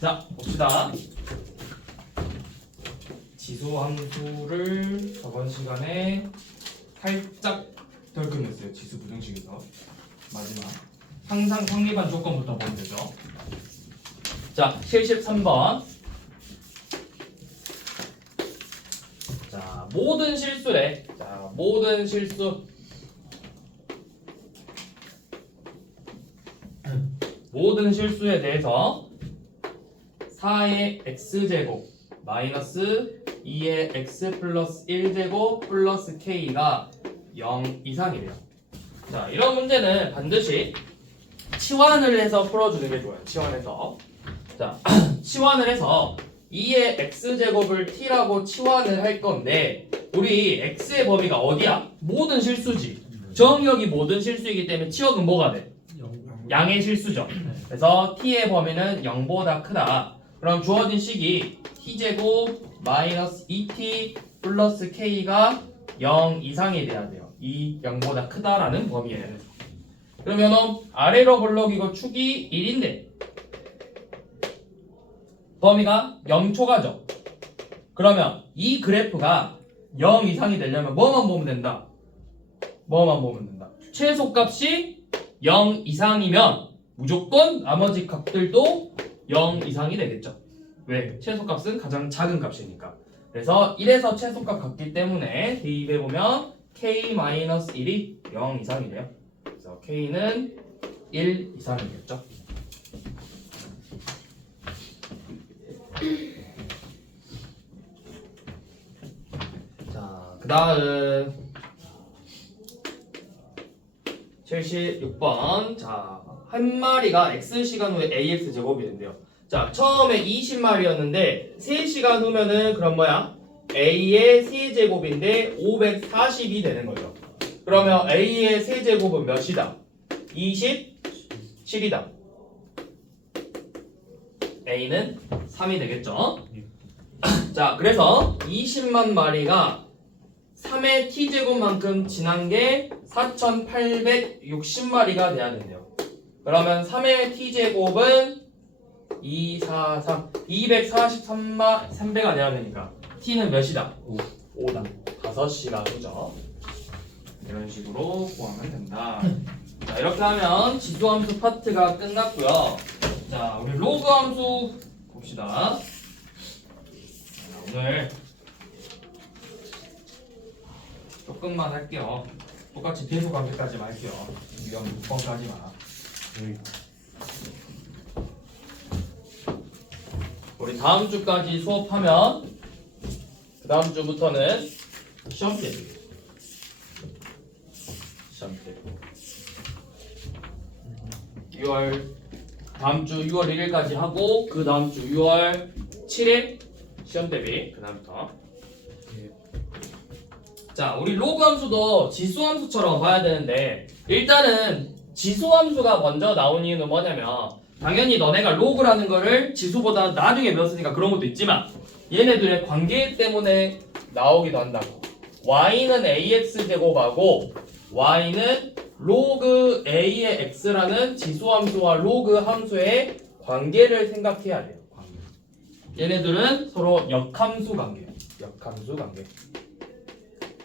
자, 봅시다. 지수함수를 저번 시간에 살짝 덜 끝냈어요. 지수 부등식에서 마지막 항상 성립한 조건부터 보면 되죠. 자, 73번. 자, 모든 실수래. 자, 모든 실수. 모든 실수에 대해서 4의 x제곱 마이너스 2의 x 플러스 1제곱 플러스 k가 0 이상이래요. 자, 이런 문제는 반드시 치환을 해서 풀어주는 게 좋아요. 치환해서. 자, 치환을 해서 2의 x제곱을 t라고 치환을 할 건데 우리 x의 범위가 어디야? 모든 실수지. 정의역이 모든 실수이기 때문에 치역은 뭐가 돼? 양의 실수죠. 그래서 t의 범위는 0보다 크다. 그럼 주어진 식이 t제곱 마이너스 2t 플러스 k가 0 이상이 돼야 돼요. 이 0보다 크다라는 범위예요. 그러면 아래로 볼록 이거 축이 1인데 범위가 0초가죠. 그러면 이 그래프가 0 이상이 되려면 뭐만 보면 된다? 뭐만 보면 된다? 최소값이 0 이상이면 무조건 나머지 값들도 0 이상이 되겠죠. 왜? 최소값은 가장 작은 값이니까. 그래서 1에서 최소값 같기 때문에 대입해보면 k-1이 0 이상이래요. 그래서 k는 1 이상이겠죠. 자, 그 다음 76번. 자, 한 마리가 x시간 후에 ax 제곱이 된대요. 자, 처음에 20마리였는데 3시간 후면은 그럼 뭐야? a의 세제곱인데 540이 되는 거죠. 그러면 a의 세제곱은 몇이다? 27이다. a는 3이 되겠죠. 자, 그래서 20만 마리가 3의 t제곱만큼 지난 게 4860마리가 돼야 된대요. 그러면 3의 t제곱은 243가 돼야 되니까 t는 몇이다? 5다. 5시간 후죠. 이런 식으로 구하면 된다. 자, 이렇게 하면 지수함수 파트가 끝났고요. 자, 우리 로그 함수 봅시다. 자, 오늘 조금만 할게요. 똑같이 배수 관계까지만 할게요. 이런 6번까지만. 우리 다음 주까지 수업하면 그 다음 주부터는 시험 때. 시험 때. 6월 다음 주 6월 1일까지 하고 그 다음 주 6월 7일 시험 대비 그 다음부터. 자, 우리 로그 함수도 지수 함수처럼 봐야 되는데 일단은 지수 함수가 먼저 나온 이유는 뭐냐면 당연히 너네가 로그라는 거를 지수보다 나중에 배웠으니까 그런 것도 있지만 얘네들의 관계 때문에 나오기도 한다고. y는 ax 제곱하고 y는 로그 a의 x라는 지수 함수와 로그 함수의 관계를 생각해야 돼요. 얘네들은 서로 역함수 관계예요. 역함수 관계.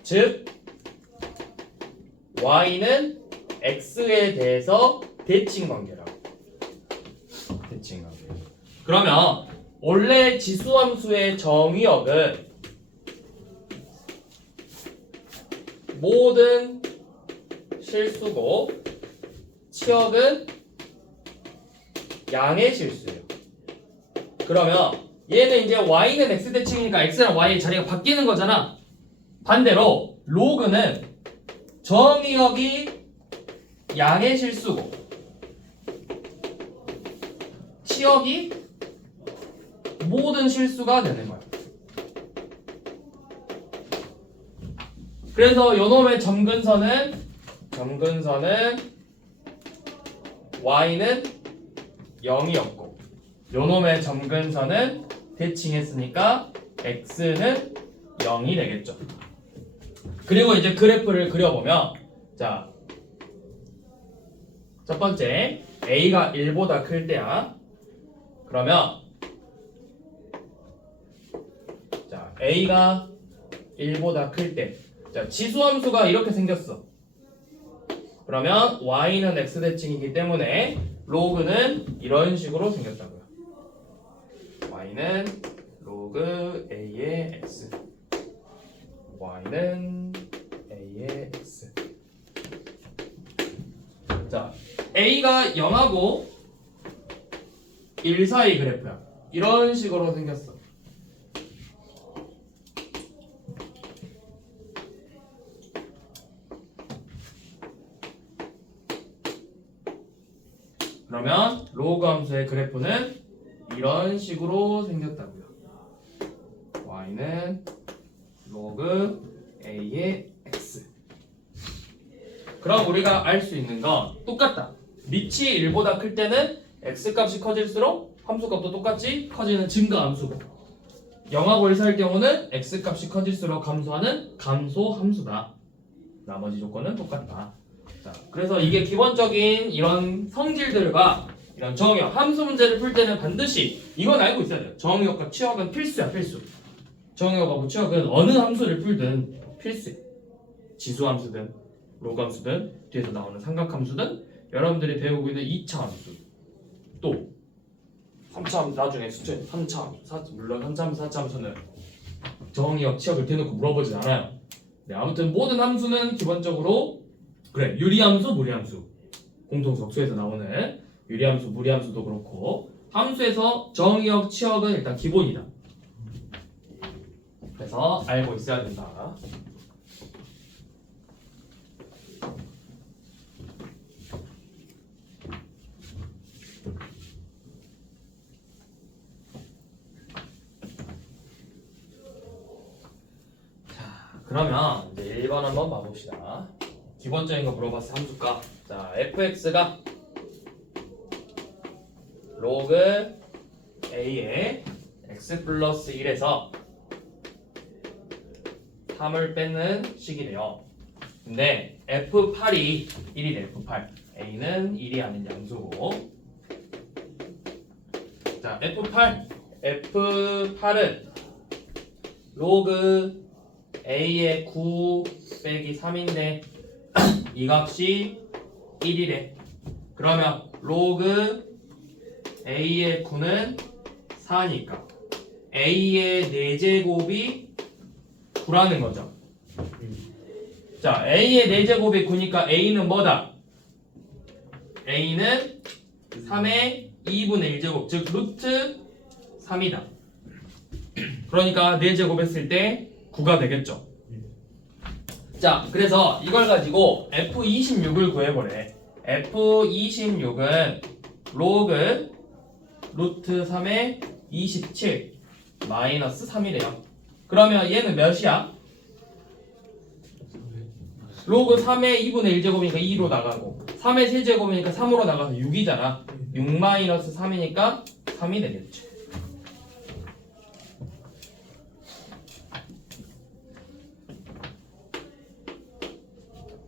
즉 y는 x에 대해서 대칭 관계라고. 대칭 관계. 그러면 원래 지수함수의 정의역은 모든 실수고 치역은 양의 실수예요. 그러면 얘는 이제 y는 x 대칭이니까 x랑 y의 자리가 바뀌는 거잖아. 반대로 로그는 정의역이 양의 실수고 치역이 모든 실수가 되는 거야. 그래서 요놈의 점근선은 y는 0이었고 요놈의 점근선은 대칭했으니까 x는 0이 되겠죠. 그리고 이제 그래프를 그려보면 자, 첫 번째 a가 1보다 클 때야. 그러면 a가 1보다 클 때. 자, 지수함수가 이렇게 생겼어. 그러면 y는 x 대칭이기 때문에 로그는 이런 식으로 생겼다고요. y는 로그 a의 x, y는 a의 x. 자, a가 0하고 1 사이 그래프야. 이런 식으로 생겼어. 그러면 로그 함수의 그래프는 이런 식으로 생겼다고요. y는 로그 a의 x. 그럼 우리가 알 수 있는 건 똑같다. 밑이 1보다 클 때는 x 값이 커질수록 함수 값도 똑같이 커지는 증가 함수고, 0하고 1 사이일 경우는 x 값이 커질수록 감소하는 감소 함수다. 나머지 조건은 똑같다. 자, 그래서 이게 기본적인 이런 성질들과 이런 정의역, 함수 문제를 풀 때는 반드시 이건 알고 있어야 돼요. 정의역과 취역은 필수야, 필수. 정의역하고 취역은 어느 함수를 풀든 필수야. 지수함수든 로그함수든 뒤에서 나오는 삼각함수든 여러분들이 배우고 있는 2차 함수, 또 3차 함수, 나중에 수채 3차 함수, 물론 3차 함수, 4차 함수는 정의역, 취역을 대놓고 물어보지 않아요. 네, 아무튼 모든 함수는 기본적으로 그래, 유리함수, 무리함수, 공통석수에서 나오는 유리함수, 무리함수도 그렇고 함수에서 정의역, 취역은 일단 기본이다. 그래서 알고 있어야 된다. 자, 그러면 이제 1번 한번 봐봅시다. 기본적인 거 물어봤어. 함수값. 자, fx가 로그 a의 x 플러스 1에서 3을 뺏는 식이래요. 근데 f8이 1이래. f8. a는 1이 아닌 양수고. 자, f8은 로그 a의 9 빼기 3인데 이 값이 1이래. 그러면 로그 a의 9는 4니까 a의 4제곱이 9라는 거죠. 자, a의 4제곱이 9니까 a는 뭐다? a는 3의 2분의 1제곱, 즉 루트 3이다. 그러니까 4제곱 했을 때 9가 되겠죠. 자, 그래서 이걸 가지고 F26을 구해보래. F26은 로그 루트 3의 27 마이너스 3이래요. 그러면 얘는 몇이야? 로그 3의 2분의 1제곱이니까 2로 나가고 3의 세제곱이니까 3으로 나가서 6이잖아. 6 마이너스 3이니까 3이 되겠죠.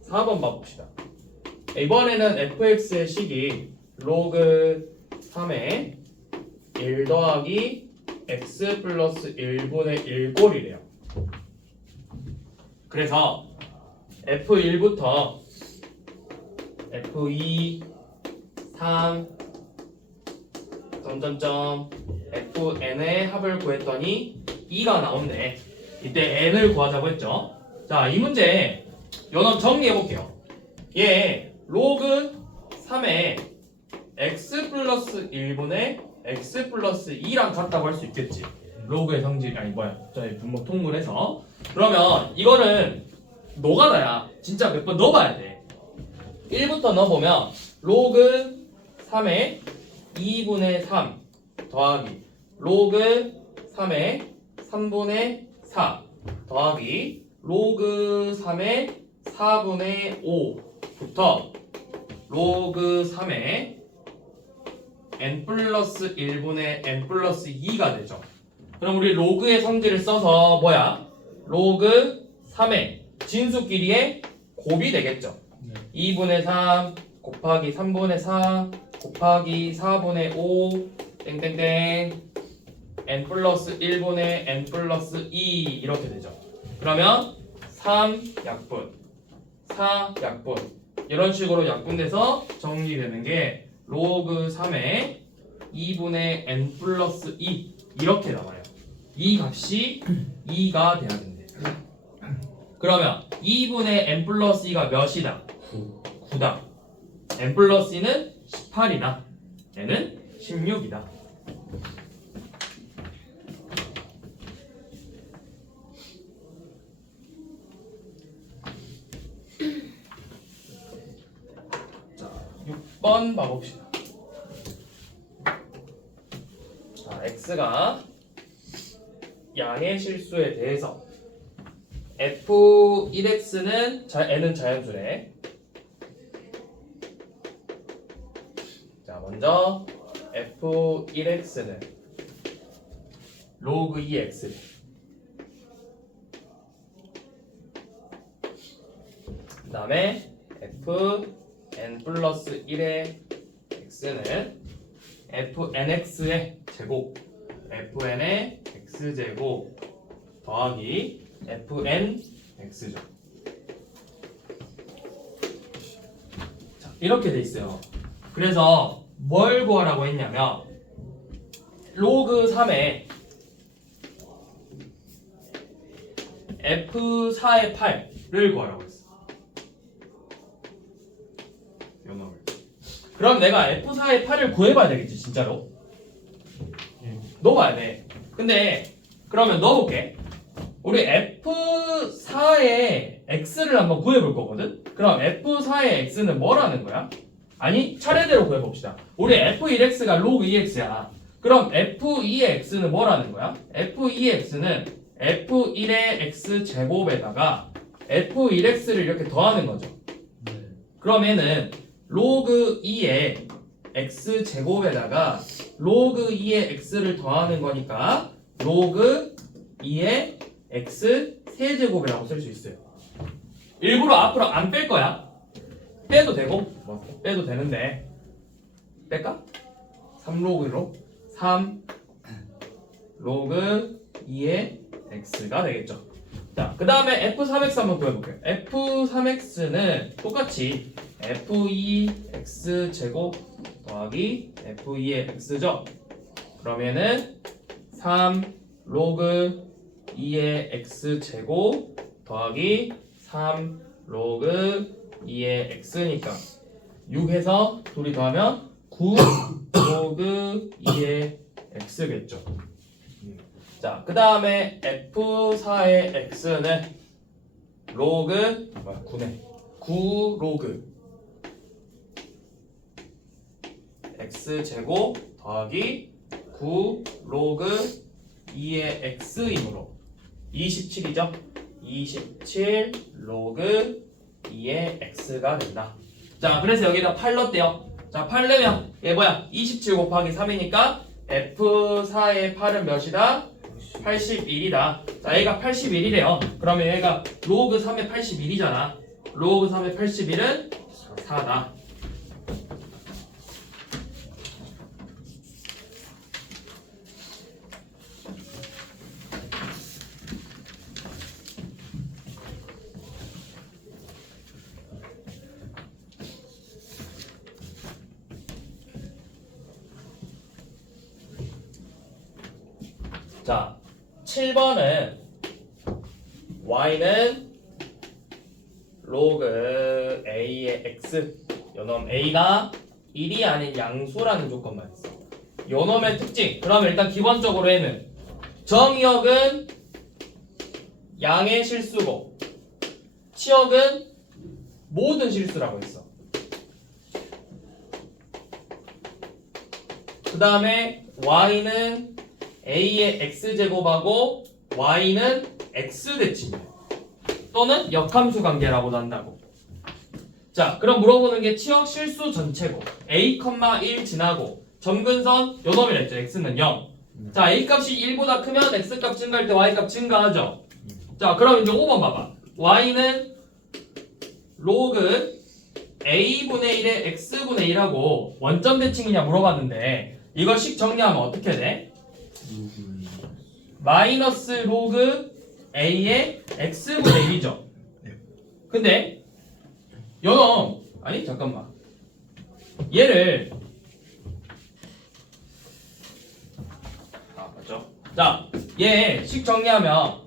한번 봐봅시다. 이번에는 fx의 식이 로그 3의 1 더하기 x 플러스 1분의 1꼴이래요. 그래서 f1부터 f2, 3, 점점점 fn의 합을 구했더니 2가 나온대. 이때 n을 구하자고 했죠. 자, 이 문제 연어 정리해볼게요. 얘 로그 3의 x 플러스 1분의 x 플러스 2랑 같다고 할 수 있겠지. 로그의 성질이 아니 뭐야 저희 분모 통분해서. 그러면 이거는 노가다야. 진짜 몇 번 넣어봐야 돼. 1부터 넣어보면 로그 3의 2분의 3 더하기 로그 3의 3분의 4 더하기 로그 3의 4분의 5부터 로그 3의 n 플러스 1분의 n 플러스 2가 되죠. 그럼 우리 로그의 성질을 써서 뭐야? 로그 3의 진수끼리의 곱이 되겠죠. 2분의 3 곱하기 3분의 4 곱하기 4분의 5 땡땡땡 n 플러스 1분의 n 플러스 2 이렇게 되죠. 그러면 3약분, 4약분 이런 식으로 약분돼서 정리되는 게 로그 3의 2분의 n 플러스 2 이렇게 나와요. 이 값이 2가 돼야 된대. 그러면 2분의 n 플러스 2가 몇이다? 9다. n 플러스 2는 18이다. n은 16이다. 자, 6번 봐봅시다. 자, x가 양의 실수에 대해서 f1x는 n은 자연수래. 자, 먼저 f1x는 로그 2x. 그 다음에 fn 플러스 1의 x는 fnx의 제곱, fn의 x제곱 더하기 fnx죠. 자, 이렇게 돼 있어요. 그래서 뭘 구하라고 했냐면 로그 3의 f4의 8를 구하라고 했어. 연합을. 그럼 내가 f4의 8을 구해봐야 되겠지, 진짜로. 넣어봐야 돼. 근데 그러면 넣어볼게. 우리 f4의 x를 한번 구해볼 거거든. 그럼 f4의 x는 뭐라는 거야? 아니, 차례대로 구해봅시다. 우리 f1x가 로그 2x야. 그럼 f2의 x는 뭐라는 거야? f2의 x는 f1의 x제곱에다가 f1x를 이렇게 더하는 거죠. 그러면은 로그 2의 x제곱에다가 로그 2의 x를 더하는 거니까 로그 2의 x 세제곱이라고 쓸 수 있어요. 일부러 앞으로 안 뺄 거야. 빼도 되고 빼도 되는데 뺄까? 3로그로 3 로그 2의 x가 되겠죠. 자, 그 다음에 f3x 한번 구해볼게요. f3x는 똑같이 f2x 제곱 더하기 f2의 x죠. 그러면은 3 로그 2의 x 제곱 더하기 3 로그 2의 x니까 6해서 둘이 더하면 9 로그 2의 x겠죠. 자, 그 다음에 f4의 x는 로그 9네. 9 로그 x제곱 더하기 9 로그 2의 x이므로 27이죠. 27 로그 2의 x가 된다. 자, 그래서 여기다 8 넣었대요. 자, 8 넣으면 얘 뭐야? 27 곱하기 3이니까 f4의 8은 몇이다? 81이다. 자, 얘가 81이래요. 그러면 얘가 로그 3의 81이잖아. 로그 3의 81은 4다. 자, 7번은 y는 로그 a의 x, 요놈 a가 1이 아닌 양수라는 조건만 있어. 요놈의 특징. 그럼 일단 기본적으로 얘는 정의역은 양의 실수고 치역은 모든 실수라고 했어. 그 다음에 y는 a의 x제곱하고 y는 x대칭이야. 또는 역함수 관계라고도 한다고. 자, 그럼 물어보는 게 치역 실수 전체고 a, 1 지나고 점근선 요놈이라 했죠. x는 0. 자, a 값이 1보다 크면 x 값 증가할 때 y 값 증가하죠. 자, 그럼 이제 5번 봐봐. y는 로그 a분의 1에 x분의 1하고 원점 대칭이냐 물어봤는데 이걸 식 정리하면 어떻게 돼? 마이너스 로그 A의 X분의 1이죠. 근데 연어 아니 잠깐만 얘를 맞죠? 자, 얘 식 정리하면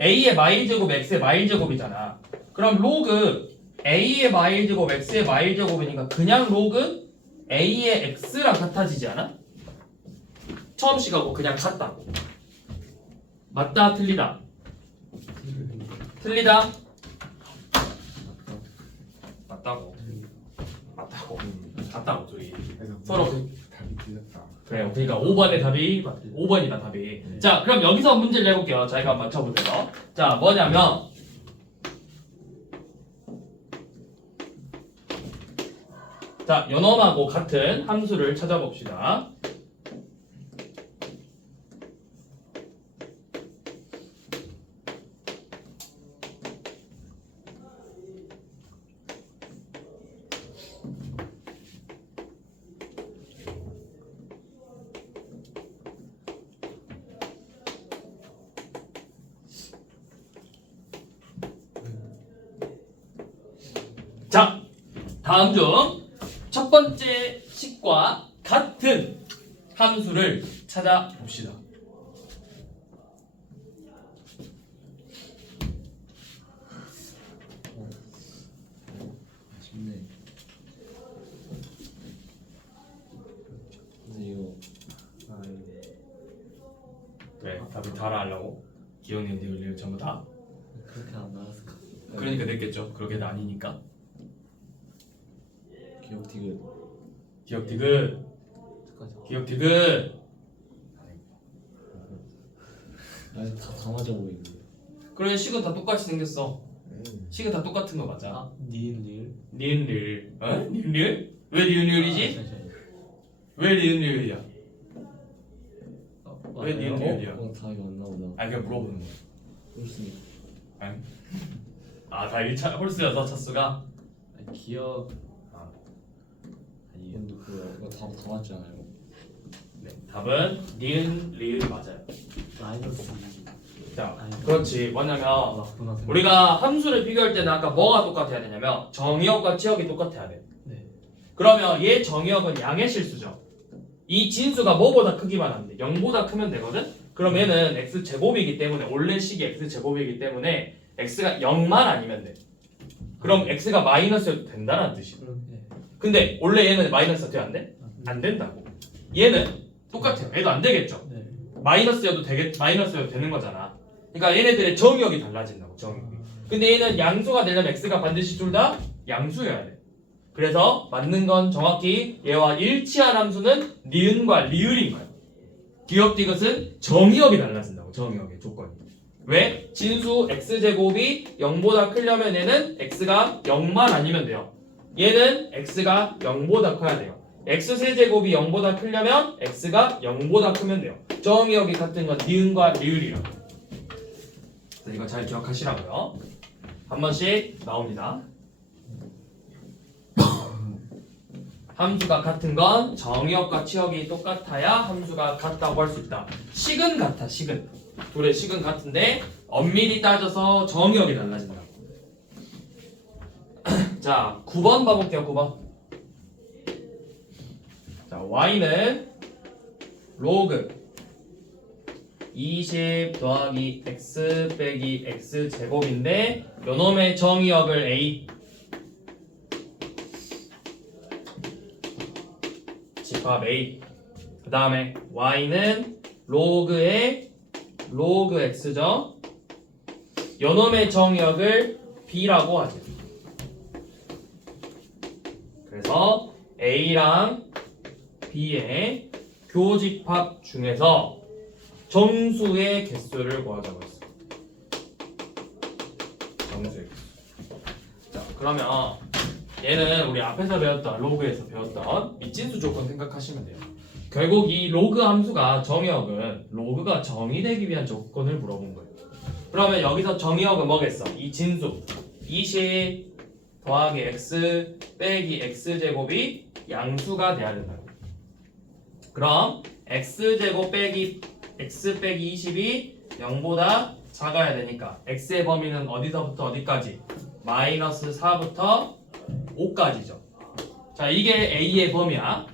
A의 마일제곱 X의 마일제곱이잖아. 그럼 로그 A의 마일제곱 X의 마일제곱이니까 그냥 로그 A의 X랑 같아지지 않아? 처음 식하고 그냥 같다고. 맞다 틀리다? 틀리다? 맞다고. 맞다고. 같다고 둘이. 서로 답이 틀렸다. 그래요. 그러니까 5번의 답이 5번이다 답이. 자, 그럼 여기서 문제를 내볼게요. 저희가 한번 맞춰보세요. 자, 뭐냐면 자, 연엄하고 같은 함수를 찾아봅시다. 자, 다음 중 첫 번째 식과 같은 함수를 찾아봅시다. 쉽네. 근데 이거 왜? 답을 다 알아하려고? 기억력, 니을 전부 다? 그렇게 안 나왔을까? 그러니까 냈겠죠. 그렇게 아니니까. 기억 디귿 기억 디귿. 끝까지. 기억 디귿. 아니 다 맞아 보이는데. 그래 식은 다 똑같이 생겼어. 음. 식은 다 똑같은 거 맞아. 아 니은 니은 리을. 어? 니은 리을? 왜 니은 리을이지? 왜 니은 리을이야? 왜 니은 리을이야? 답이 맞나 보다. 아 그냥 물어보는 거야. 홀수니까. 아 다 1차 홀수여서 차수가. 아니 기억. 아니 근데 그거 다 맞잖아요. 네, 답은 니은 리을이 맞아요. 마이너스. 자, 아니, 그렇지. 뭐냐면 맞구나. 우리가 함수를 비교할 때는 아까 뭐가 똑같아야 되냐면 정의역과 치역이 똑같아야 돼. 네. 그러면 얘 정의역은 양의 실수죠. 이 진수가 뭐보다 크기만 하면 돼. 0보다 크면 되거든. 그럼 얘는 x 제곱이기 때문에 원래 식이 x 제곱이기 때문에 x가 0만 아니면 돼. 그럼 x가 마이너스여도 된다는 뜻이야. 네. 근데 원래 얘는 마이너스가 돼 안 돼? 안 된다고. 얘는 똑같아요. 얘도 안 되겠죠. 네. 마이너스여도 되는 거잖아. 그러니까 얘네들의 정의역이 달라진다고. 정의역이. 근데 얘는 양수가 되려면 x가 반드시 둘 다 양수여야 돼. 그래서 맞는 건 정확히 얘와 일치한 함수는 니은과 리을인 거예요. 기억 디귿은 정의역이 달라진다고. 정의역의 조건이. 왜? 진수 x제곱이 0보다 크려면 얘는 x가 0만 아니면 돼요. 얘는 x가 0보다 커야 돼요. x세제곱이 0보다 크려면 x가 0보다 크면 돼요. 정의역이 같은 건 니은과 리을이라고. 이거 잘 기억하시라고요. 한 번씩 나옵니다. 함수가 같은 건 정의역과 치역이 똑같아야 함수가 같다고 할 수 있다. 식은 같아, 식은. 둘의 식은 같은데 엄밀히 따져서 정의역이 달라진다. 자, 9번 봐볼게요, 9번. 자, y는 로그 20 더하기 x 빼기 x 제곱인데 요놈의 정의역을 a 집합 a 그 다음에 y는 로그의 로그 x죠. 요놈의 정의역을 b라고 하죠. 그래서 a랑 b의 교집합 중에서 정수의 개수를 구하자고 했어. 정수의 개수. 자, 그러면 얘는 우리 앞에서 배웠던 로그에서 배웠던 밑진수 조건 생각하시면 돼요. 결국 이 로그 함수가 정의역은 로그가 정의되기 위한 조건을 물어본 거예요. 그러면 여기서 정의역은 뭐겠어? 이 진수 20 더하기 x 빼기 x 제곱이 양수가 돼야 된다고. 그럼 x제곱 빼기 x 빼기 20이 0보다 작아야 되니까 x의 범위는 어디서부터 어디까지? 마이너스 4부터 5까지죠. 자, 이게 a의 범위야.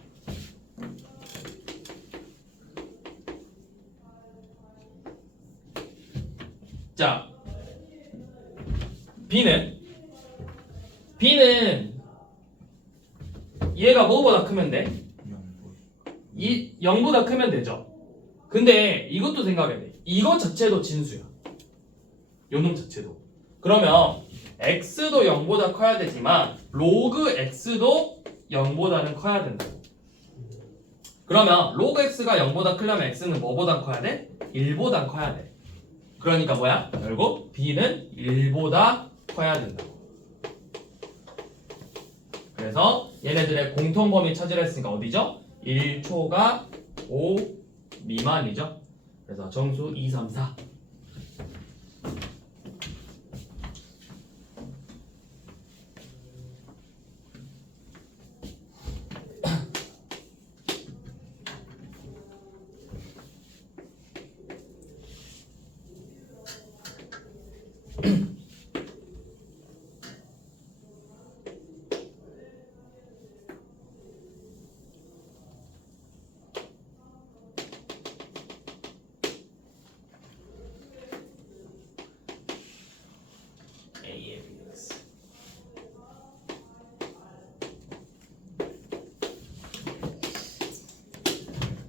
자, b는 얘가 뭐보다 크면 돼? 이 0보다 크면 되죠. 근데 이것도 생각해야 돼. 이거 자체도 진수야. 요놈 자체도. 그러면 x도 0보다 커야 되지만 로그 x도 0보다는 커야 된다. 그러면 로그 x가 0보다 크려면 x는 뭐보다 커야 돼? 1보다 커야 돼. 그러니까 뭐야? 결국 b는 1보다 커야 된다. 그래서 얘네들의 공통범위 찾으라 했으니까 어디죠? 1초가 5 미만이죠. 그래서 정수 2, 3, 4.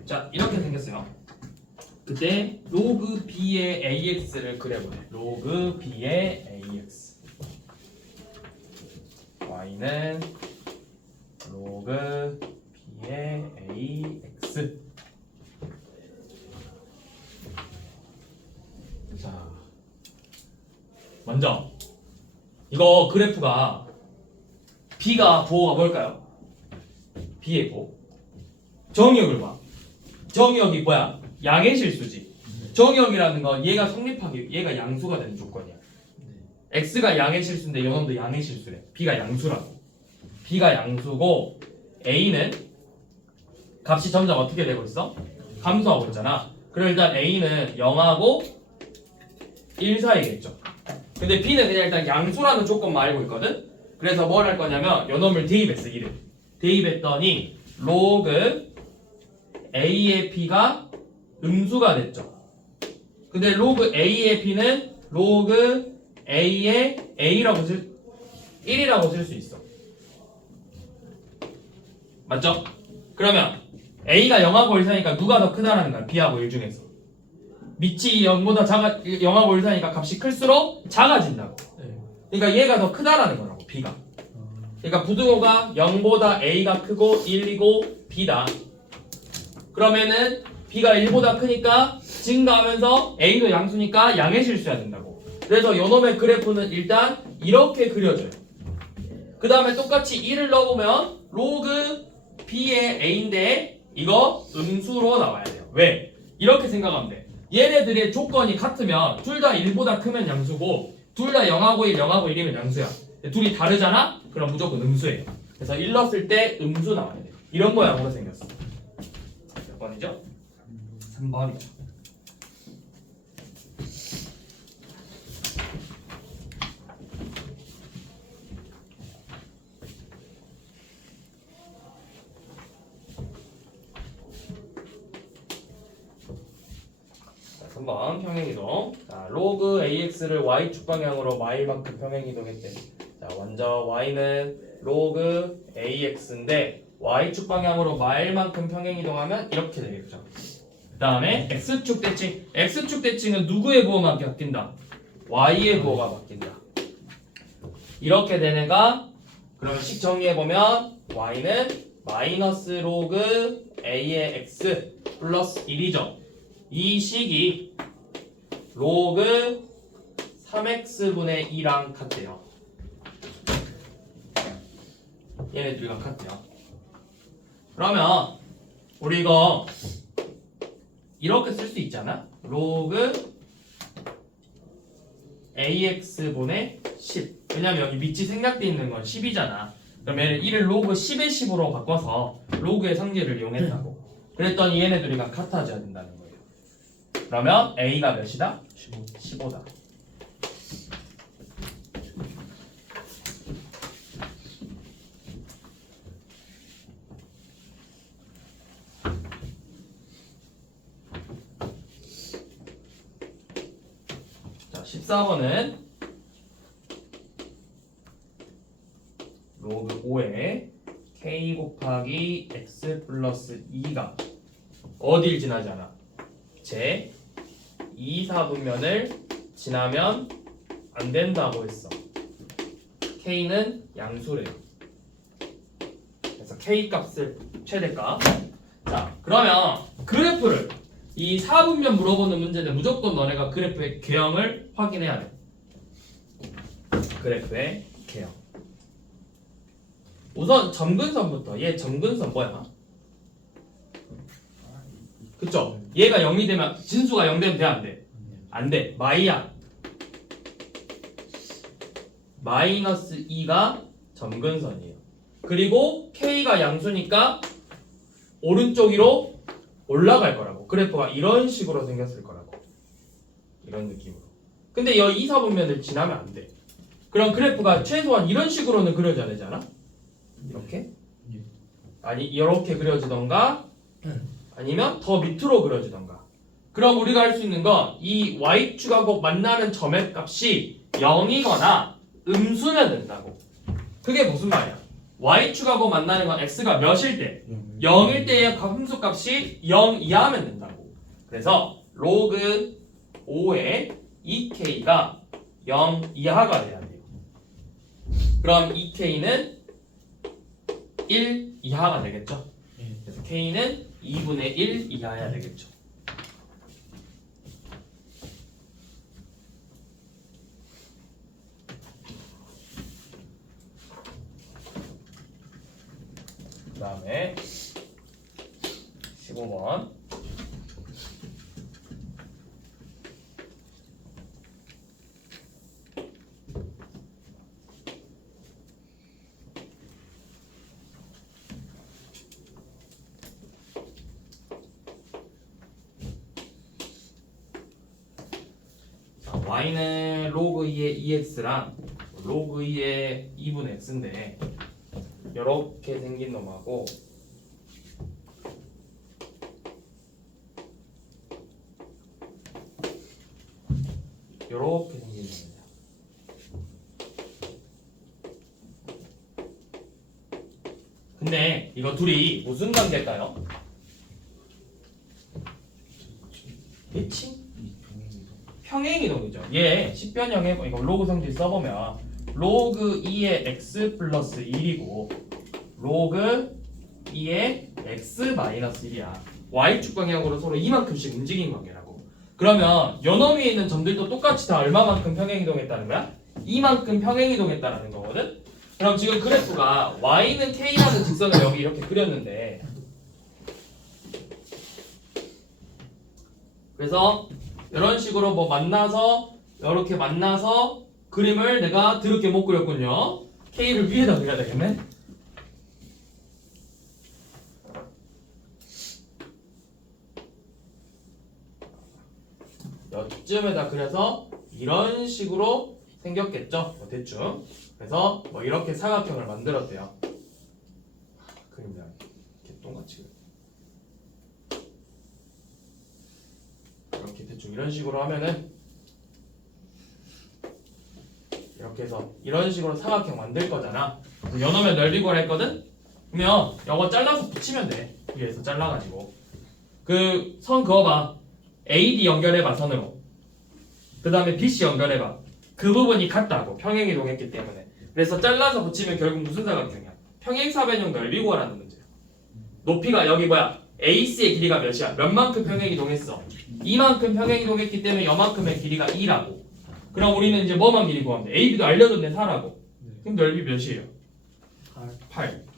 자, 이렇게 생겼어요. 그때 로그 b의 ax를 그려보래. 로그 b의 ax. y는 로그 b의 ax. 자, 먼저 이거 그래프가 b가 부호가 뭘까요? b의 부호. 정의역을 봐. 정의역이 뭐야? 양의 실수지. 정의역이라는 건 얘가 성립하기, 얘가 양수가 되는 조건이야. x가 양의 실수인데 요놈도 양의 실수래. b가 양수라고. b가 양수고 a는 값이 점점 어떻게 되고 있어? 감소하고 있잖아. 그럼 일단 a는 0하고 1 사이겠죠. 근데 b는 그냥 일단 양수라는 조건만 알고 있거든. 그래서 뭘 할 거냐면 요놈을 대입했어. 1을 대입했더니 로그 a의 p가 음수가 됐죠. 근데 로그 a의 p는 로그 a의 a라고 1이라고 쓸 수 있어. 맞죠? 그러면 a가 0하고 1 사이니까 누가 더 크다라는 거야? b하고 1 중에서. 밑이 0보다 0하고 1 사이니까 값이 클수록 작아진다고. 그러니까 얘가 더 크다라는 거라고, b가. 그러니까 부등호가 0보다 a가 크고 1이고 b다. 그러면은 b가 1보다 크니까 증가하면서 a도 양수니까 양의 실수해야 된다고. 그래서 요놈의 그래프는 일단 이렇게 그려져요. 그 다음에 똑같이 1을 넣어보면 로그 b의 a인데 이거 음수로 나와야 돼요. 왜? 이렇게 생각하면 돼. 얘네들의 조건이 같으면 둘 다 1보다 크면 양수고 둘 다 0하고 1, 0하고 1이면 양수야. 둘이 다르잖아? 그럼 무조건 음수예요. 그래서 1 넣었을 때 음수 나와야 돼요. 이런 모양으로 생겼어. 몇 번이죠? 3번이죠. 한번 평행이동. 자, 로그 ax를 y축 방향으로 마일만큼 평행이동했대. 자, 먼저 y는 로그 ax인데 y축 방향으로 마일만큼 평행이동하면 이렇게 되겠죠. 그 다음에 x축 대칭. x축 대칭은 누구의 부호만 바뀐다? y의 부호가 바뀐다. 이렇게 된 애가 그러면 식 정리해보면 y는 마이너스 로그 a의 x 플러스 1이죠. 이 식이 로그 3x분의 2랑 같대요. 얘네들과 같대요. 그러면 우리 이거 이렇게 쓸 수 있잖아. 로그 ax분의 10. 왜냐면 여기 밑이 생략돼 있는 건 10이잖아. 그럼 얘는 1을 로그 10의 10으로 바꿔서 로그의 상제를 이용했다고. 그랬더니 얘네들이가 같아져야 된다는 거예요. 그러면 A가 몇이다? 15다. 자, 14번은 로그 5에 k 곱하기 x 플러스 2가 어딜 지나지 않아? 제 2, 4분면을 지나면 안 된다고 했어. k는 양수래요. 그래서 k 값을 최대값. 자, 그러면 그래프를 이 4분면 물어보는 문제는 무조건 너네가 그래프의 개형을 확인해야 돼. 그래프의 개형. 우선 점근선부터. 얘 점근선 뭐야? 그쵸? 얘가 0이 되면 진수가 0 되면 돼 안 돼? 안 돼. 마이야. 마이너스 2가 점근선이에요. 그리고 k가 양수니까 오른쪽 위로 올라갈 거라고. 그래프가 이런 식으로 생겼을 거라고. 이런 느낌으로. 근데 이 2, 4분면을 지나면 안 돼. 그럼 그래프가 최소한 이런 식으로는 그려져야 되지 않아? 이렇게? 아니 이렇게 그려지던가 아니면 더 밑으로 그려지던가. 그럼 우리가 할 수 있는 건 이 y축하고 만나는 점의 값이 0이거나 음수면 된다고. 그게 무슨 말이야? y축하고 만나는 건 x가 몇일 때? 0일 때의 함수 값이 0 이하면 된다고. 그래서 로그 5의 2k가 0 이하가 돼야 돼요. 그럼 2k는 1 이하가 되겠죠? 그래서 k는 2분의 1 이하여야 되겠죠. 그 다음에 15번. y는 로그 2의 2x랑 로그 2의 2분의 x인데 이렇게 생긴 놈하고 이렇게 생긴 놈이야. 근데 이거 둘이 무슨 관계일까요? 대칭? 평행이동이죠. 얘 10변형 해보 이거 로그 성질 써보면 로그 2의 x 플러스 1이고 로그 2의 x 마이너스 1이야. y축 방향으로 서로 이만큼씩 움직인 관계라고. 그러면 연어 위에 있는 점들도 똑같이 다 얼마만큼 평행이동했다는 거야? 이만큼 평행이동했다는 거거든? 그럼 지금 그래프가 y는 k라는 직선을 여기 이렇게 그렸는데 그래서 이런 식으로 뭐 만나서 이렇게 만나서 그림을 내가 드럽게 못 그렸군요. K를 위에다 그려야 되겠네. 여쯤에다 그려서 이런 식으로 생겼겠죠. 뭐 대충. 그래서 뭐 이렇게 사각형을 만들었대요. 그림이랑 개똥같이 이렇게 대충 이런 식으로 하면은 이렇게 해서 이런 식으로 사각형 만들 거잖아. 연어면 넓이 구하랬거든? 그러면 이거 잘라서 붙이면 돼. 위에서 잘라가지고 그 선 그어봐. AD 연결해봐 선으로. 그 다음에 BC 연결해봐. 그 부분이 같다고 평행이동했기 때문에. 그래서 잘라서 붙이면 결국 무슨 사각형이야? 평행사변형 넓이 구하라는 문제야. 높이가 여기 뭐야? AC의 길이가 몇이야? 몇만큼 평행이동했어? 이만큼 평행이동했기 때문에 여만큼의 길이가 2라고. 그럼 우리는 이제 뭐만 길이 구하면 돼? AB도 알려줬네 4라고. 그럼 넓이 몇이에요? 8.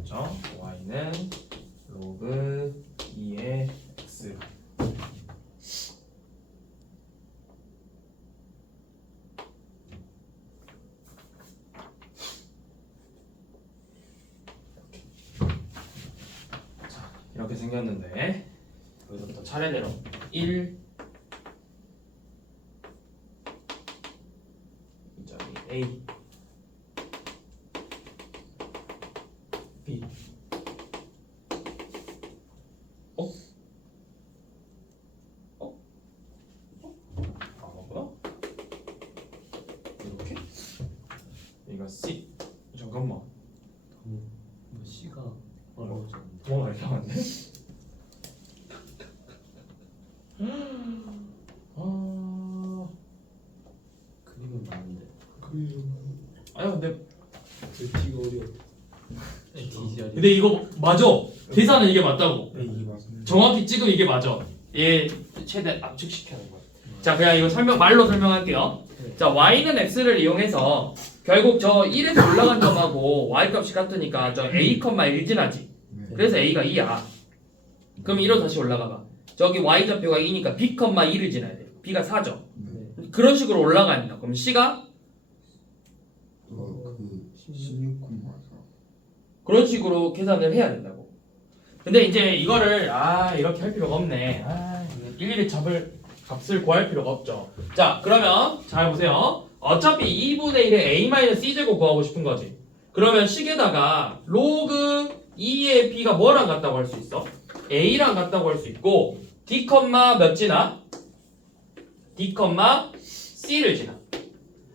되겠죠. y는 로그 2의 x. 자, 이렇게 생겼는데 여기서부터 차례대로 1 A B 뭐야? 이렇게? 이거 C 잠깐만 뭐 C가 어려워졌는데. 뭐가 이상한데? 그림은 많은데. 아니 근데 D가 어디야? D자리. 근데 이거 맞아. 계산은 이게 맞다고. 네, 이게 맞습니다. 정확히 찍으면 이게 맞아. 얘 최대 압축시켜야 하는 거야. 자, 그냥 이거 말로 설명할게요. 자, y는 x를 이용해서 결국 저 1에서 올라간 점하고 y 값이 같으니까 저 a, 1 지나지. 네. 그래서 a가 2야. 그럼 1로 다시 올라가봐. 저기 y 좌표가 2니까 b, 1을 지나야 돼. b가 4죠. 네. 그런 식으로 올라가니까. 그럼 c가 그 16,4. 그런 식으로 계산을 해야 된다고. 근데 이제 이거를 이렇게 할 필요가 없네. 일일이 값을 구할 필요가 없죠. 자, 그러면 잘 보세요. 어차피 2분의 1의 a-c제곱 구하고 싶은 거지. 그러면 식에다가 로그 2의 b가 뭐랑 같다고 할 수 있어? a랑 같다고 할 수 있고 d, 몇 지나? d, c를 지나.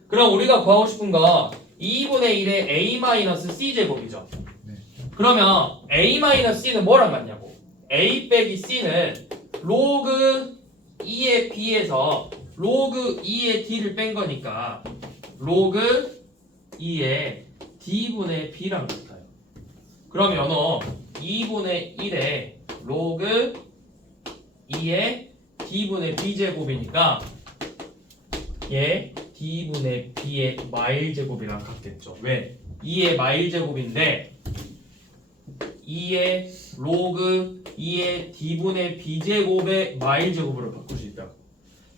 그럼 우리가 구하고 싶은 거 2분의 1의 a-c제곱이죠. 네. 그러면 a-c는 뭐랑 같냐고? a 빼기 c는 로그 2의 b에서 로그 2의 d를 뺀 거니까 로그 2의 d분의 b랑 같아요. 그러면 2분의 1의 로그 2의 d분의 b제곱이니까 얘 d분의 b의 마일제곱이랑 같겠죠. 왜? 2의 마일제곱인데 2의 로그 2의 d분의 b제곱의 마일제곱으로 바꿀 수 있다고.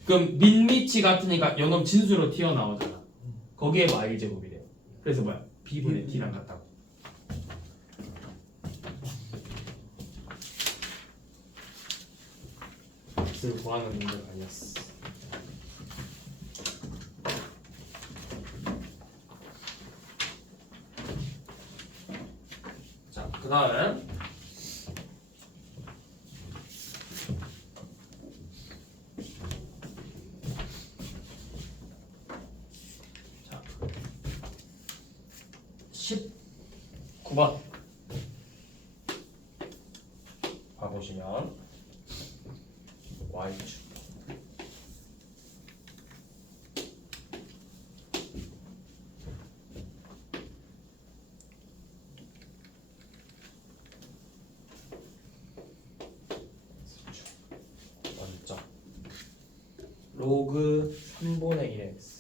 그럼 민미치 같으니까 요놈 진수로 튀어나오잖아. 거기에 마일제곱이래요. 그래서 뭐야? b분의 d랑 같다고. x를 구하는 문제가 아니었어. 자, 그 다음 자, 19번 봐보시면 y축 먼저 로그 3분의 1x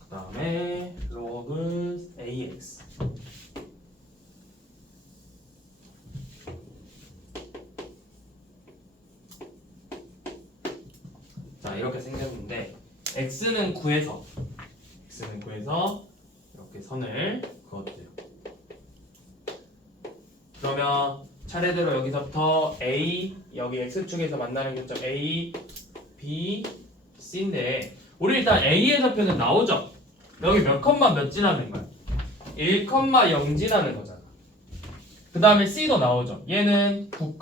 그 다음에 로그 ax 자, 이렇게 생겼는데 x는 9에서 이렇게 선을 그어주세요. 그러면 차례대로 여기서부터 A, 여기 x축에서 만나는 교점 A, B, C인데 우리 일단 A의 좌표는 나오죠? 여기 몇 컴마 몇 지나는 거야? 1,0 지나는 거잖아. 그 다음에 C도 나오죠? 얘는 9,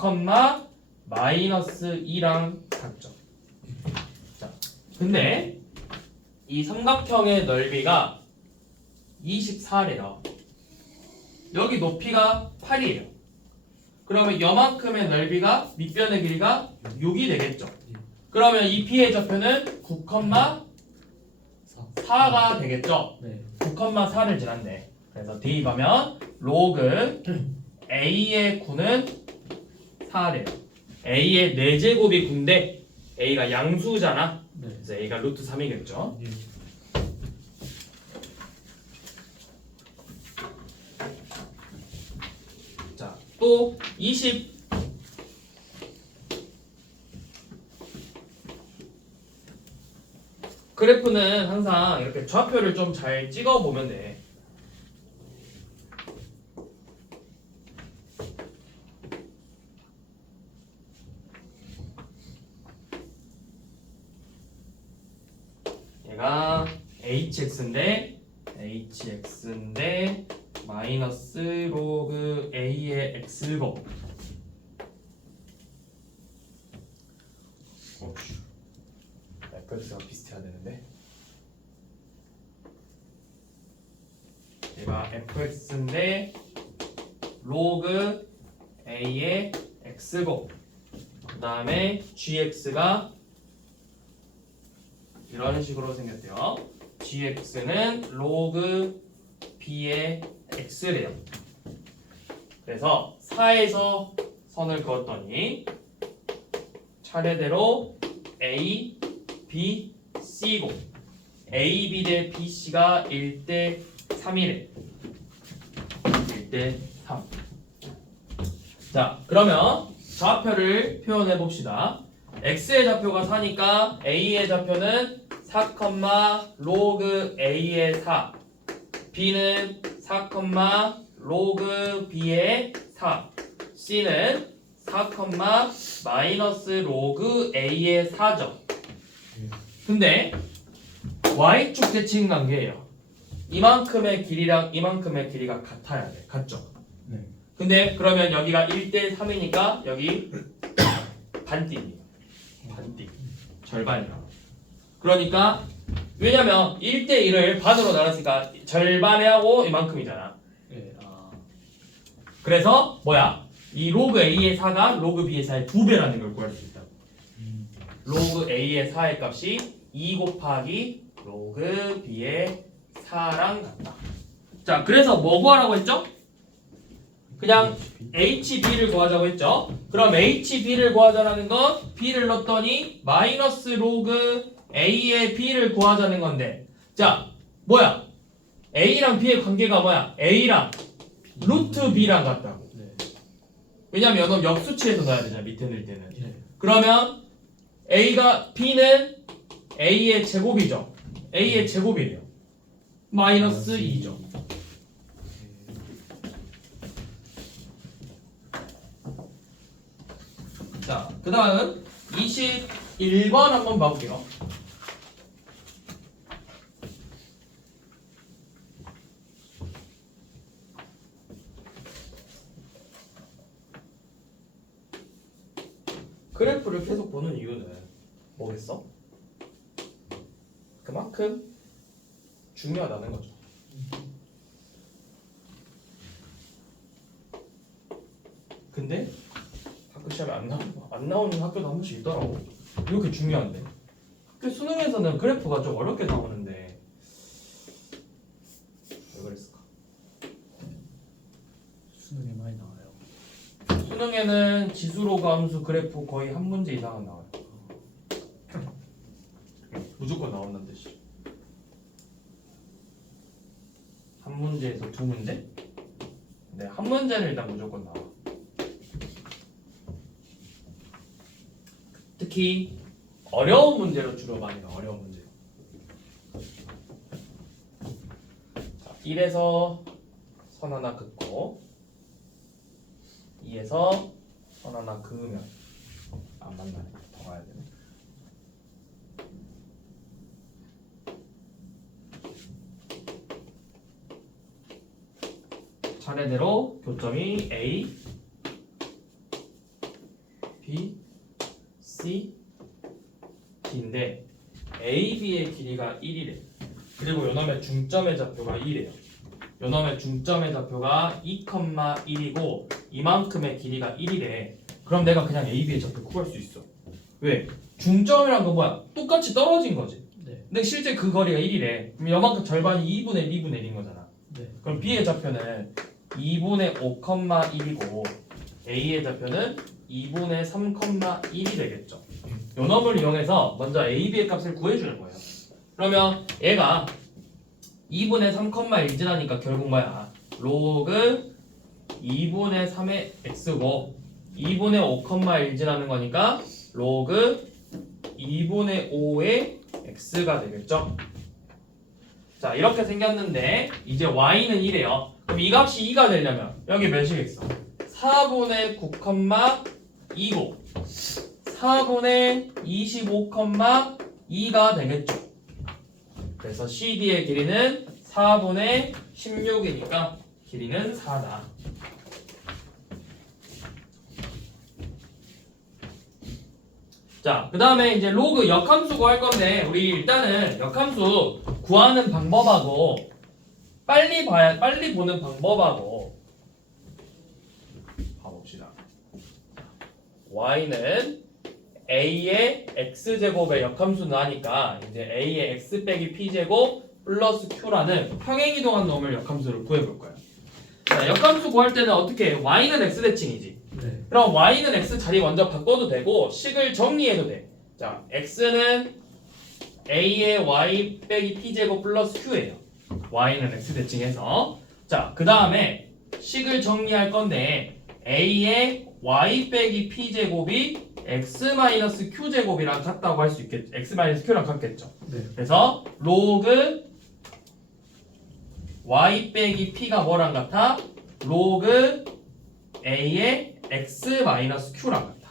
마이너스 2랑 같죠? 자, 근데 이 삼각형의 넓이가 24래요. 여기 높이가 8이에요. 그러면 요만큼의 넓이가 밑변의 길이가 6이 되겠죠. 그러면 이 B의 좌표는 9,4가 되겠죠. 네. 9,4를 지났네. 그래서 대입하면 로그 A의 9는 4래요. A의 4제곱이 9인데 A가 양수잖아. 네. 그래서 A가 루트 3이겠죠. 예. 자, 또 20. 그래프는 항상 이렇게 좌표를 좀 잘 찍어 보면 돼. 얘가 hx인데 마이너스 로그 a의 x곱. fx가 비슷해야 되는데. 얘가 fx인데 로그 a의 x곱. 그 다음에 gx가 이런 식으로 생겼대요. gx는 로그 b의 x래요. 그래서 4에서 선을 그었더니 차례대로 a, b, c고 a, b 대 b, c가 1대 3이래. 1대 3. 자, 그러면 좌표를 표현해 봅시다. x의 좌표가 4니까 a의 좌표는 4, 로그 a의 4, b는 4, 로그 b의 4, c는 4, 마이너스 로그 a의 4죠. 근데 y축 대칭 관계예요. 이만큼의 길이랑 이만큼의 길이가 같아야 돼. 같죠? 네. 근데 그러면 여기가 1대 3이니까 여기 반띠입니다. 반띠. 절반이야. 그러니까 왜냐면 1대 1을 반으로 나눴으니까 절반에 하고 이만큼이잖아. 네. 아. 그래서 뭐야? 이 로그 a의 4가 로그 b의 4의 2배라는 걸 구할 수 있다. 로그 a의 4의 값이 2 곱하기 로그 b의 4랑 같다. 자, 그래서 뭐 구하라고 했죠? 그냥 HB를 구하자고 했죠. 그럼 HB를 구하자는 건 B를 넣었더니 마이너스 로그 A의 B를 구하자는 건데, 자, 뭐야? A랑 B의 관계가 뭐야? A랑 루트 B랑 같다고. 네. 왜냐면 넌 역수치에서 넣어야 되잖아, 밑에 넣을 때는. 네. 그러면 A가 B는 A의 제곱이죠. A의 제곱이래요. 마이너스 2죠. 자, 그 다음 21번 한번 봐볼게요. 그래프를 계속 보는 이유는 뭐겠어? 그만큼 중요하다는 거죠. 근데 학교 시험에 안 나오는 학교도 한 번씩 있더라고. 이렇게 중요한데. 학교 수능에서는 그래프가 좀 어렵게 나오는데 왜 그랬을까? 수능에 많이 나와요. 수능에는 지수로그 함수 그래프 거의 한 문제 이상은 나와요. 무조건 나온다는 뜻이. 한 문제에서 두 문제? 네, 한 문제는 일단 무조건 나와. 특히 어려운 문제로 주로 많이 나와. 어려운 문제. 자, 1에서 선 하나 긋고 2에서 선 하나 그으면 안 만나네. 더 가야 되네. 차례대로 교점이 A, B, C, D인데 A, B의 길이가 1이래. 그리고 요놈의 중점의 좌표가 1이에요. 요놈의 중점의 좌표가 2,1이고 이만큼의 길이가 1이래. 그럼 내가 그냥 A, B의 좌표 구할 수 있어. 왜? 중점이란 건 뭐야? 똑같이 떨어진 거지. 네. 근데 실제 그 거리가 1이래. 그럼 요만큼 절반이 2분의 1, 2분의 1인 거잖아. 네. 그럼 B의 좌표는 2분의 5,1이고 A의 좌표는 2분의 3,1이 되겠죠. 요 놈을 이용해서 먼저 a, b의 값을 구해주는 거예요. 그러면 얘가 2분의 3,1 지나니까 결국 뭐야? 로그 2분의 3의 x고 2분의 5,1 지나는 거니까 로그 2분의 5의 x가 되겠죠? 자, 이렇게 생겼는데 이제 y는 1이에요. 그럼 이 값이 2가 되려면 여기 몇이겠어? 4분의 9,2고 4분의 25,2가 되겠죠. 그래서 CD의 길이는 4분의 16이니까 길이는 4다. 자, 그 다음에 이제 로그 역함수 구할 건데 우리 일단은 역함수 구하는 방법하고 빨리 보는 방법하고 봐봅시다. y는 a의 x제곱의 역함수 나니까 이제 a의 x 빼기 p제곱 플러스 q라는 평행이동한 놈을 역함수를 구해볼 거예요. 자, 역함수 구할 때는 어떻게 해? y는 x 대칭이지. 네. 그럼 y는 x 자리 먼저 바꿔도 되고 식을 정리해도 돼. 자, x는 a의 y 빼기 p제곱 플러스 q예요. y는 x 대칭해서. 자, 그 다음에 식을 정리할 건데 a의 y 빼기 p제곱이 x 마이너스 q제곱이랑 같다고 할 수 있겠죠. x 마이너스 q랑 같겠죠. 네. 그래서 로그 y 빼기 p가 뭐랑 같아? 로그 a의 x 마이너스 q랑 같아.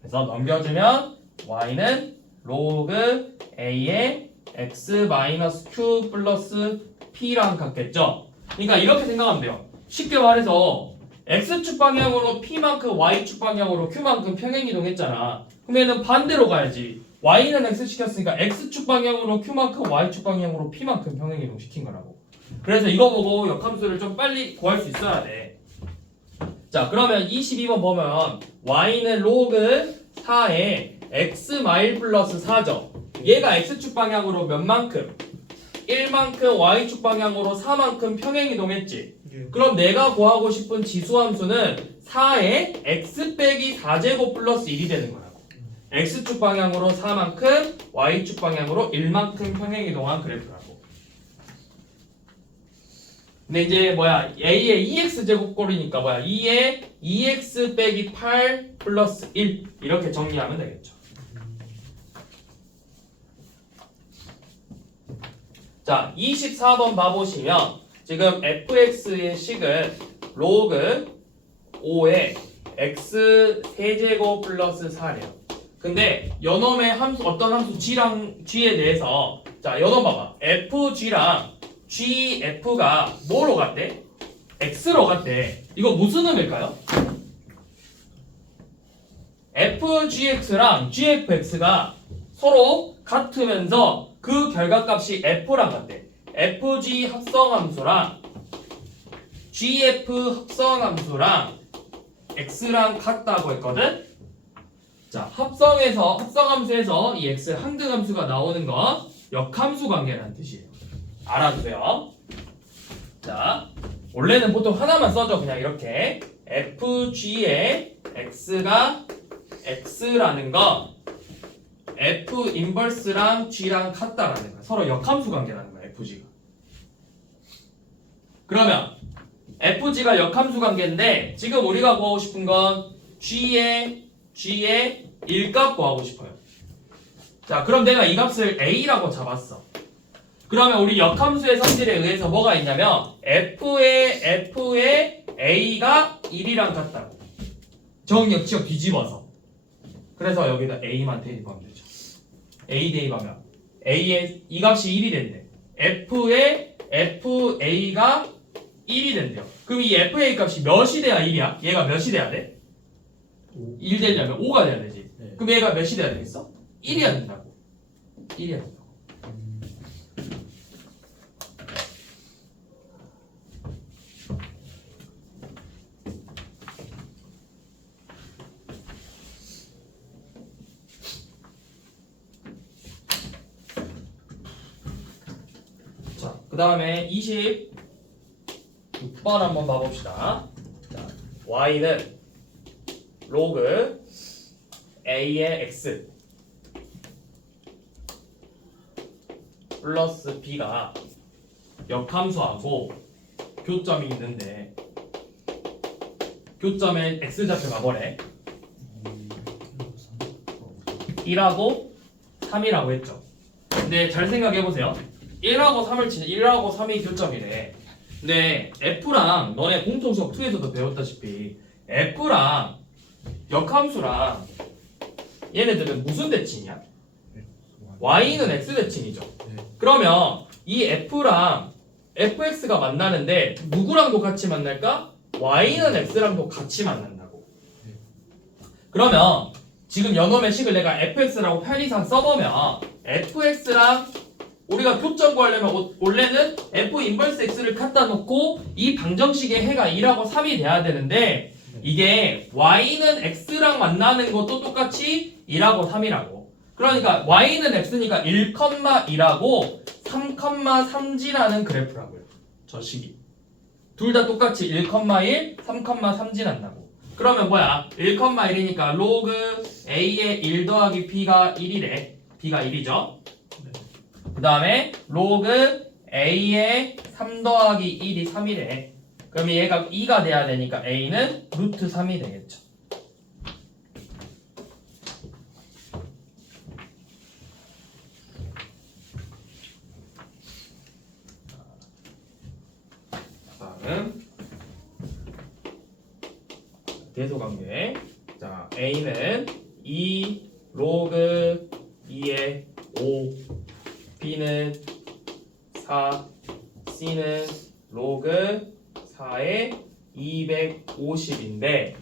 그래서 넘겨주면 y는 로그 a의 x 마이너스 q 플러스 p랑 같겠죠. 그러니까 이렇게 생각하면 돼요. 쉽게 말해서 x축 방향으로 p만큼 y축 방향으로 q만큼 평행이동했잖아. 그러면은 반대로 가야지. y는 x 시켰으니까 x축 방향으로 q만큼 y축 방향으로 p만큼 평행이동 시킨 거라고. 그래서 이거 보고 역함수를 좀 빨리 구할 수 있어야 돼. 자, 그러면 22번 보면 y는 로그 4에 x 마일 플러스 4죠. 얘가 x축 방향으로 몇 만큼? 1만큼 y축 방향으로 4만큼 평행이동했지. 그럼 내가 구하고 싶은 지수함수는 4에 x 빼기 4제곱 플러스 1이 되는 거라고. x축 방향으로 4만큼 y축 방향으로 1만큼 평행이동한 그래프라고. 근데 이제 뭐야 a의 2x제곱 꼴이니까 뭐야 2의 2x 빼기 8 플러스 1 이렇게 정리하면 되겠죠. 자, 24번 봐보시면 지금 fx의 식은 로그 5의 x 세제곱 플러스 4래요. 근데 요놈의 함수 어떤 함수 g에 대해서 자, 요놈 봐봐. fg랑 gf가 뭐로 같대? x로 같대. 이거 무슨 의미일까요? fgx랑 gfx가 서로 같으면서 그 결과값이 f랑 같대. fg 합성함수랑 gf 합성함수랑 x랑 같다고 했거든? 자, 합성함수에서 이 x 항등함수가 나오는 거 역함수 관계라는 뜻이에요. 알아두세요. 자, 원래는 보통 하나만 써줘. 그냥 이렇게 fg의 x가 x라는 거 f 인버스랑 g랑 같다라는 거야. 서로 역함수 관계라는 거야. fg가. 그러면 fg가 역함수 관계인데 지금 우리가 구하고 싶은 건 g의 일값 구하고 싶어요. 자, 그럼 내가 이 값을 a라고 잡았어. 그러면 우리 역함수의 성질에 의해서 뭐가 있냐면 f의 a가 1이랑 같다고. 정역 치역 뒤집어서. 그래서 여기다 a만 대입하면 되죠. a 대입하면 a의 이 값이 1이 된대. f의 fa가 1이 된대요. 그럼 이 fa 값이 몇이 돼야 1이야? 얘가 몇이 돼야 돼? 1 되려면 5가 돼야 되지. 네. 그럼 얘가 몇이 돼야 되겠어? 1이어야 된다고. 1이어야 된다고. 자, 그 다음에 26번 한번 봐봅시다. 자, y는 로그 a의 x 플러스 b가 역함수하고 교점이 있는데 교점에 x좌표가 뭐래? 1하고 3이라고 했죠. 근데 잘 생각해보세요. 1하고 3을 치는 1하고 3이 교점이래. 근데 F랑 너네 공통 수업 2에서도 배웠다시피 F랑 역함수랑 얘네들은 무슨 대칭이야? Y는 X 대칭이죠. 그러면 이 F랑 fx가 만나는데 누구랑도 같이 만날까? y는 x랑도 같이 만난다고. 그러면 지금 연놈의 식을 내가 fx라고 편의상 써보면 fx랑 우리가 교점 구하려면 원래는 f 인버스 x를 갖다 놓고 이 방정식의 해가 2하고 3이 돼야 되는데 이게 y는 x랑 만나는 것도 똑같이 1하고 3이라고. 그러니까 y는 x니까 1,1하고 3,3지라는 그래프라고요. 저 식이. 둘 다 똑같이 1,1, 3,3지 난다고. 그러면 뭐야? 1,1이니까 로그 a의 1 더하기 b가 1이래. b가 1이죠. 그 다음에 로그 a의 3 더하기 1이 3이래. 그럼 얘가 2가 돼야 되니까 a는 루트 3이 되겠죠. 다음 대소관계. 자, a는 2 로그 2의 5, b는 4, c는 로그 4의 250인데,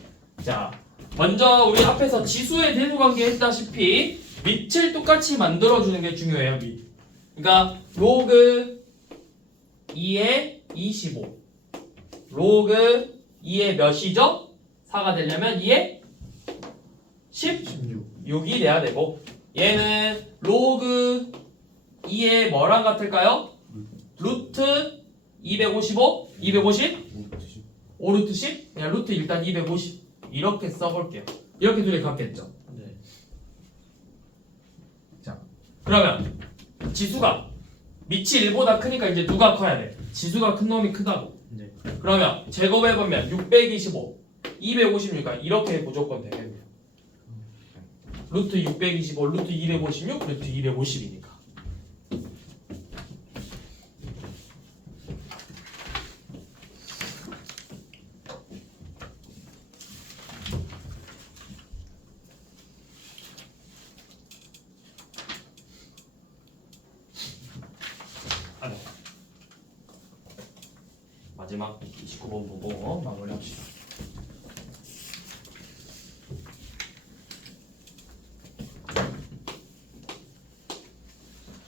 자, 먼저 우리 앞에서 지수의 대소관계 했다시피 밑을 똑같이 만들어주는 게 중요해요. 밑. 그러니까 로그 2의 25, 로그 2의 몇이죠? 4가 되려면 2의 16이 돼야 되고, 얘는 로그 2의 뭐랑 같을까요? 루트 255? 250? 5루트 10? 그냥 루트 일단 250 이렇게 써볼게요. 이렇게 둘이 같겠죠? 네. 자, 그러면 지수가 밑이 1보다 크니까 이제 누가 커야 돼? 지수가 큰 놈이 크다고. 네. 그러면 제곱해보면 625, 256이니까 이렇게 무조건 되겠네요. 루트 625, 루트 256, 루트 250이니까. 마지막 29번 보고 마무리합시다.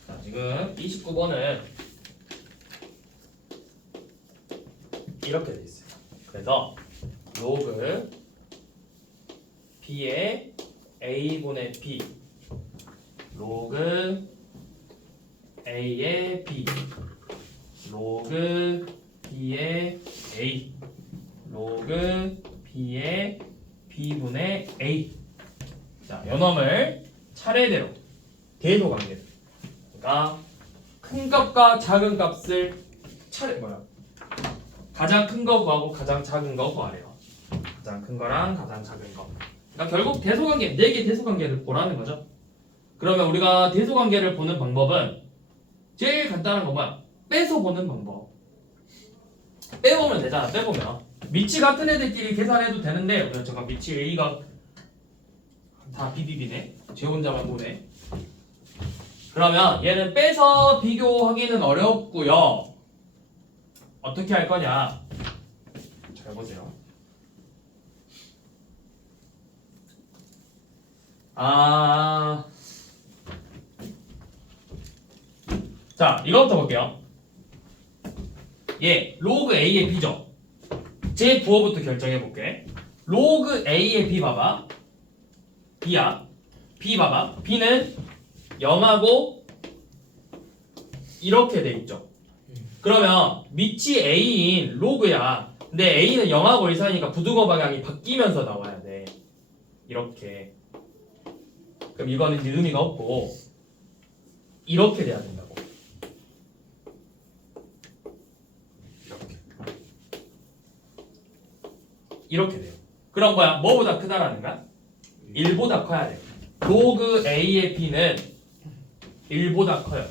자, 지금 29번은 이렇게 돼 있어요. 그래서 로그 b의 a분의 b, 로그 a의 b, 로그 b의 a, 로그 b의 b분의 a. 자, 요놈을 차례대로 대소관계로, 그러니까 큰 값과 작은 값을 가장 큰 거 구하고 가장 작은 거 구하래요. 가장 큰 거랑 가장 작은 거. 그러니까 결국 대소관계 4개 대소관계를 보라는 거죠. 그러면 우리가 대소관계를 보는 방법은 제일 간단한 거 뭐야? 빼서 보는 방법. 빼보면 되잖아. 빼보면 밑이 같은 애들끼리 계산해도 되는데, 잠깐 밑이 A가 다 BBB네. 제 혼자만 보네. 그러면 얘는 빼서 비교하기는 어렵고요. 어떻게 할 거냐? 잘 보세요. 자, 이거부터 볼게요. 얘 로그 A의 B죠. 제 부호부터 결정해 볼게. 로그 A의 B 봐봐. B야. B 봐봐. B는 0하고 이렇게 돼 있죠. 그러면 밑이 A인 로그야. 근데 A는 0하고 1 사이니까 부등호 방향이 바뀌면서 나와야 돼. 이렇게. 그럼 이거는 이제 의미가 없고 이렇게 돼야 된다고. 이렇게 돼요. 그럼 뭐야? 뭐보다 크다라는 거야? 1보다 커야 돼. 로그 A의 B는 1보다 커요.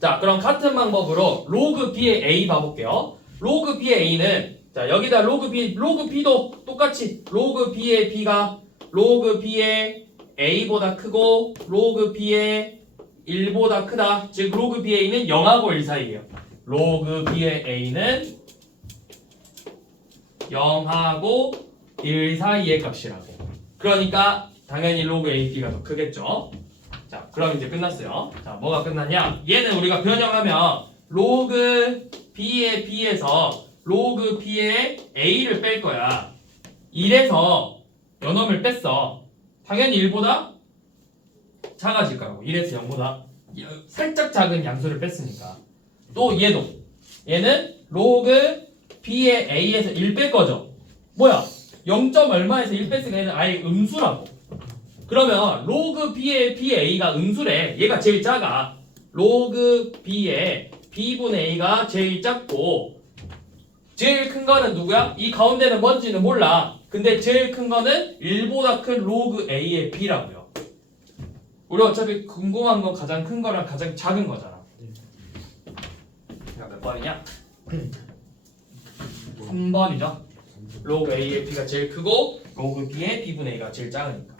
자, 그럼 같은 방법으로 로그 B의 A 봐볼게요. 로그 B의 A는 자 여기다 로그 B도 똑같이 로그 B의 B가 로그 B의 A보다 크고 로그 B의 1보다 크다. 즉 로그 B의 A는 0하고 1 사이예요. 로그 B의 A는 0하고 1 사이의 값이라고. 그러니까 당연히 로그 AB가 더 크겠죠. 자, 그럼 이제 끝났어요. 자, 뭐가 끝났냐? 얘는 우리가 변형하면 로그 B의 B에서 로그 B의 A를 뺄 거야. 1에서 요놈을 뺐어. 당연히 1보다 작아질 거라고. 1에서 0보다 살짝 작은 양수를 뺐으니까. 또 얘는 로그 B의 A에서 1 뺄 거죠. 뭐야? 0. 얼마에서 1 뺐으니까 얘는 아예 음수라고. 그러면 로그 B의 A가 음수래. 얘가 제일 작아. 로그 B의 B분의 A가 제일 작고 제일 큰 거는 누구야? 이 가운데는 뭔지는 몰라. 근데 제일 큰 거는 1보다 큰 로그 A의 B라고요. 우리 어차피 궁금한 건 가장 큰 거랑 가장 작은 거잖아. 몇 번이냐? 3번이죠. 로그 A의 B가 제일 크고 로그 B의 B분의 A가 제일 작으니까.